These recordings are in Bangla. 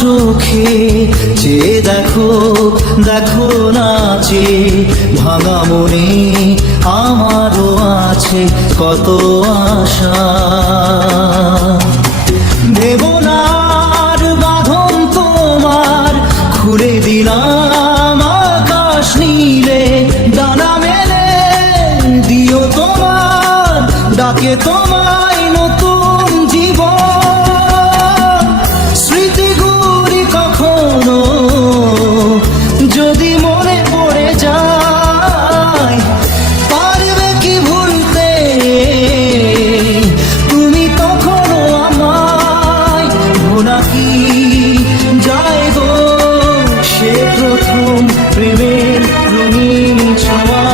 চোখে চেয়ে দেখো, দেখো নাচে ভাঙা মনে আমারও আছে কত আশা। দেবনার বাঁধন তোমার খুলে দিলাম আকাশ নীলে, ডানা মেলে দিও তোমার ডাকে তোমায় নতুন জীবন। স্মৃতিগুলি কখনো যদি মনে পড়ে যায়, পারবে কি ভুলতে তুমি তখনো আমায়? ভোলা কি যায় গো সে প্রথম প্রেমের রঙিন ছোঁয়া।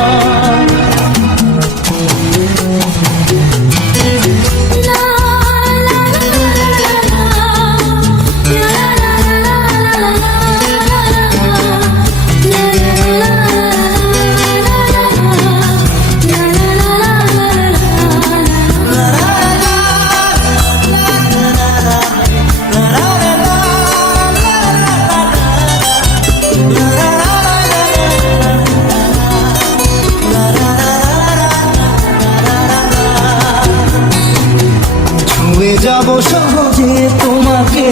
যাব সহজে তোমাকে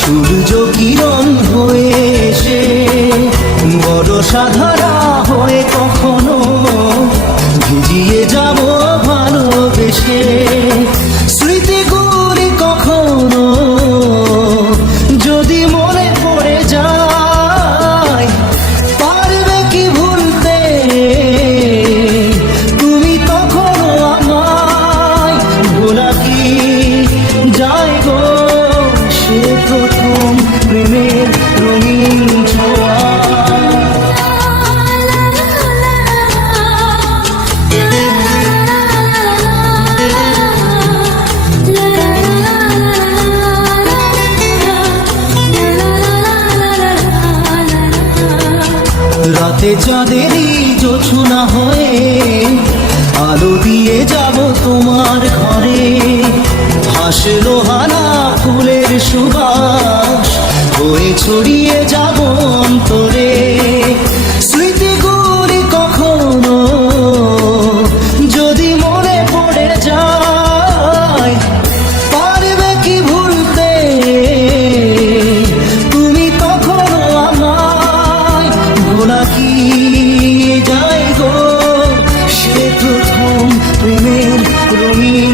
সূর্য কিরণ হয়ে এসে, বড় সাধারা হয়ে কখনো ভিজিয়ে যাব ভালোবেসে। স্মৃতিগুলি কখনো যদি মনে পড়ে যায়, পারবে কি ভুলতে তুমি তখনো আমায়? ভোলা কি যায় গো সে প্রথম প্রেমের রঙিন ছোঁয়া। রাতে চাঁদেরই জোছনা হয়ে আলো দিয়ে যাব তোমার ঘরে, হাসলো হানা ফুলের সুবাস হয়ে ছড়িয়ে যাব অন্তরে। স্মৃতিগুলি কখনো যদি মনে পড়ে যায়, পারবে কি ভুলতে তুমি তখনো আমায়? ভোলা কি যায় গো সে প্রথম প্রেমের রঙিন